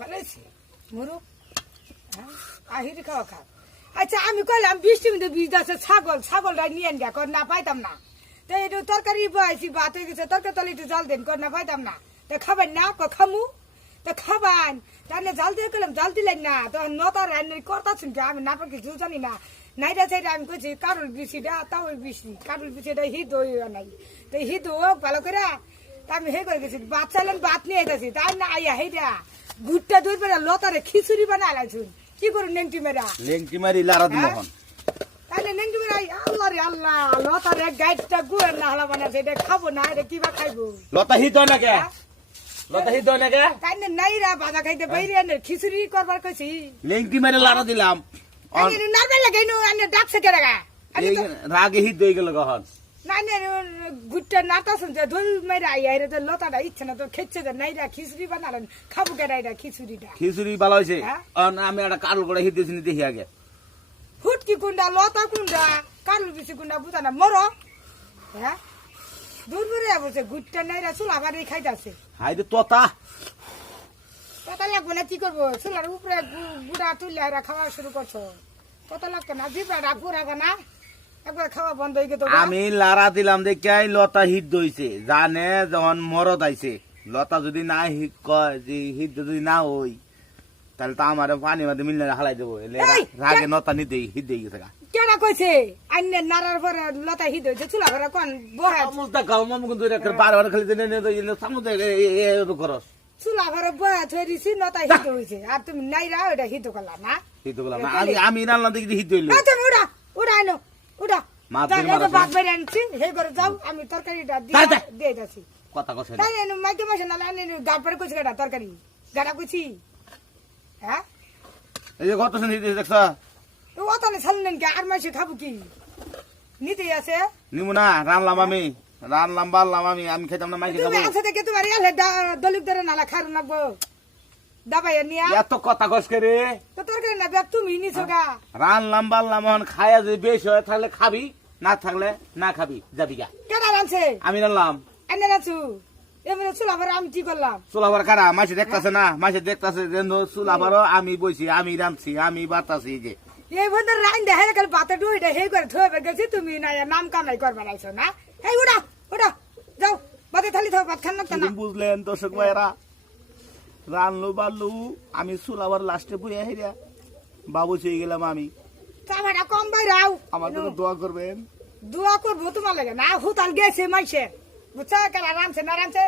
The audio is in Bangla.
ভালো আছে মুরুক আহিরি খাওয়া খা আচ্ছা আমি কইলাম বৃষ্টি মধ্যে বীজ আছে ছাগলটা নিয়ে আন কর না পাইতাম না তো একটু তরকারি বয়েছি ভাত হয়ে গেছে তরকারি তলে একটু জল দেন কর না পাইতাম না তো খাবেন না খামু তো খাবান তাহলে জাল দিয়ে গেলাম জাল দিলেন না তো নতার রান্নার করতা শুনছি আমি নাটক কিছু জানি না নাইটা চাইটা আমি কইছি কারুল বিচিটা তাও বিচি কারুল বিচিটা হিট হইয়া নাই তো হিট হোক ভালো করে তা আমি হে করে গেছি ভাত চাইলেন ভাত নিয়ে গেছি তাই না আইয়া হেইটা গুড়টা দুই বেলা লতারে খিচুড়ি বানাই লাইছুন কি করুন নেংটি মেরা লেংটি মারি লারা দিমু এখন তাহলে নেংটি মেরা আল্লাহ রে আল্লাহ লতারে গাইডটা গুড়ের না হলা বানাছে এটা খাবো না এটা কিবা খাইবো লতা হিত হয় না কে লতা হিত হয় না কে তাই না নাইরা ভাজা খাইতে বাইরে আনে খিচুড়ি করবার কইছি লেংটি মারি লারা দিলাম আমি নারবে লাগাইনো আনে ডাকছে কে রাগা রাগে হিত হয়ে গেল কখন না গুড়টা নাটা শুনছে ধুল মেরা আইয়া রে তো লতাটা ইচ্ছে না তো খেচ্ছে যে নাইরা খিচুড়ি বানালেন খাবো কে নাইরা খিচুড়িটা খিচুড়ি ভালো হয়েছে আমি একটা কারুল করে হিত দিয়েছি দেখি আগে ফুটকি কুন্ডা লতা কুন্ডা কারুল বিচি কুন্ডা বুঝা না মরো হ্যাঁ দূর করে বলছে গুড়টা নাইরা চুলা বাড়ি খাইতেছে হাই রে তোতা কত লাগবে না কি করবো চুলার উপরে গুড়া তুললে খাওয়া শুরু করছো কত লাগবে না জিব্রাটা পুরাবে না একবার খাওয়া বন্ধ হয়ে গেল আমি লারা দিলাম দেখাই লতা হিট দইছে জানে যখন মরদ আইছে লতা যদি না হিট কয় যে হিট যদি না হই তাহলে তো আমার পানি মাঝে মিললে হালাই দেবো রাগে নতা নিতে হিট দিয়ে গেছে কেনা কইছে আন্নে নারার পরে লতা হিট হয়েছে চুলা ভরা কোন বড় মুস্তা খাও মম কিন্তু বারবার খালি সামনে করস চুলা ভরা বয়া থই দিছি লতা হিট হয়েছে আর তুমি নাইরা ওটা হিট করলা না হিট করলাম না আমি রান্না দেখি হিট হইলো তুমি উড়া উড়া আনো উড়া ভাত বেড়ে আনছি হে করে যাও আমি তরকারিটা দিয়ে যাচ্ছি কথা কথা তাই মাইকে মাসে না গাপড়ে কইছি গাটা তরকারি গাটা কইছি হ্যাঁ এই যে কত শুনি দেখছ ও তো ছাড়লেন কে আর মাসে খাবো কি নিতে আছে নিমু না রানলাম আমি রানলাম বাড়লাম আমি খেতাম না মাইকে তুমি খাবো আছে দেখে তোমার এলে দলিপ ধরে নালা খার লাগবো দাবাই নিয়া এত কথা কস করে তো তরকারি না ব্যাগ তুমি নিছো গা রানলাম বাড়লাম এখন খায়া যদি বেশ হয় তাহলে খাবি না থাকলে না খাবি যাবি গা কেডা রানছে আমি রানলাম এনে রানছু এমনি চুলা ভরে আমি কি করলাম চুলাবার কারা মাসে দেখতাছে না মাসে দেখতাছে চুলাবারও আমি বইছি আমি রানছি আমি বাতাছি যে এই বন্ধু রাইন দেখে গেল বাতে ডুইটা হে করে থয়ে গেছি তুমি না নাম কামাই করবার আইছো না এই উড়া উড়া যাও বাতে থালি থাও ভাত খান না বুঝলেন দর্শক ভাইরা রানলু বাড়লু আমি চুলাবার লাস্টে বইয়া হেরিয়া বাবু চেয়ে গেলাম আমি চামাটা কম বাইরাও আমার জন্য দোয়া করবেন দোয়া করবো তোমার লাগে না হুতাল গেছে মাইসে বুঝছা কেন রানছে না রানছে